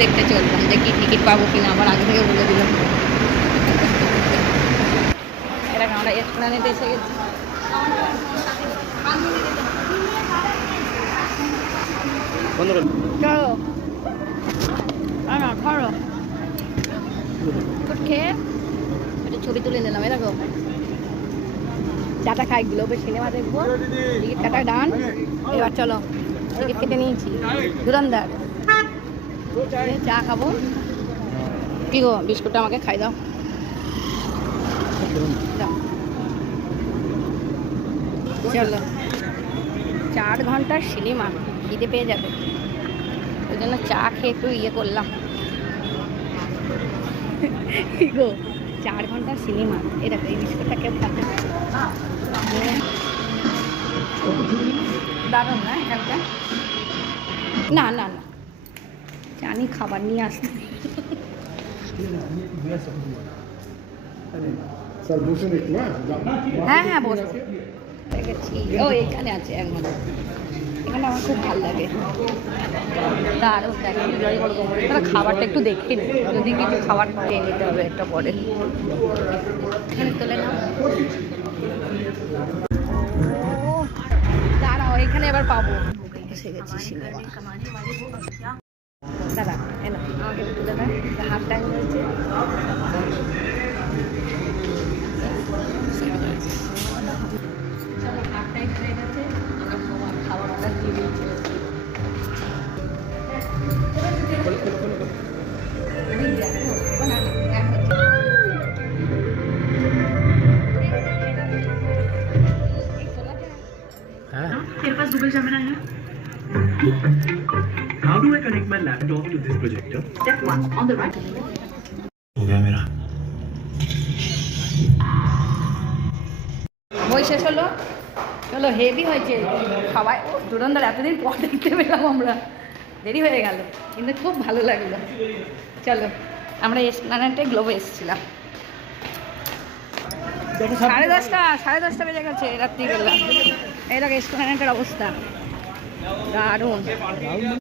দেখতে চললাম যে কি টিকিট পাবো কিনা, আবার আগে থেকে বলে দিলাম। এরকম আমরা এসপ্ল্যানেডে এসে গেছি। চলো ধরো খেয়ে একটা ছবি তুলে নিলাম। এরকম চাটা খাই, গ্লোবে সিনেমা দেখবো, টিকিট কাটা ডান। এবার চলো টিকিট কেটে নিয়েছি, ধুরন্ধর চা খাবো। কি গো, বিস্কুটটা আমাকে খাই দাও। চলো 4 ঘন্টার সিনেমা, খিদে পেয়ে যাবে, ওই জন্য চা খেয়ে একটু ইয়ে করলাম। কি গো 4 ঘন্টার সিনেমা, এই দেখো এই বিস্কুটটা কেউ খাবে। দারুণ না এখানটা? না না না, জানি খাবার নিয়ে আসতে। হ্যাঁ হ্যাঁ বসো, দেখেছি ও এখানে আছে এখন। এখানে আমার খুব ভালো লাগে, দারুণ দেখে এনজয় করবো। তাহলে খাবারটা একটু দেখে নি, যদি কিছু খাবার খেয়ে নিতে হবে একটা পরে। এখানে তোলে না, দাঁড়াও এখানে এবার পাবো। এসে গেছি সিনেমা। দাদা এলো আমাকে তুলে দেয়, হাফ টাইম হয়েছে। হাফ টাইম হয়ে গেছে, খাবার অর্ডার দিয়ে দিয়েছে। तेरे पास गूगल जमिनी है? How do I connect my laptop to this projector? Step 1 on the right. हो गया मेरा। বই শেষ হলো, চলো হেভি হয়েছে সবাই। ধুরন্ধর এতদিন পর দেখতে পেলাম আমরা, দেরি হয়ে গেল কিন্তু খুব ভালো লাগলো। চলো আমরা এসপ্ল্যানেডে গ্লোবে এসেছিলাম, 10:30 বেজে গেছে রাত্রিবেলা। এই দেখো এসপ্ল্যানেডের অবস্থা, দারুণ।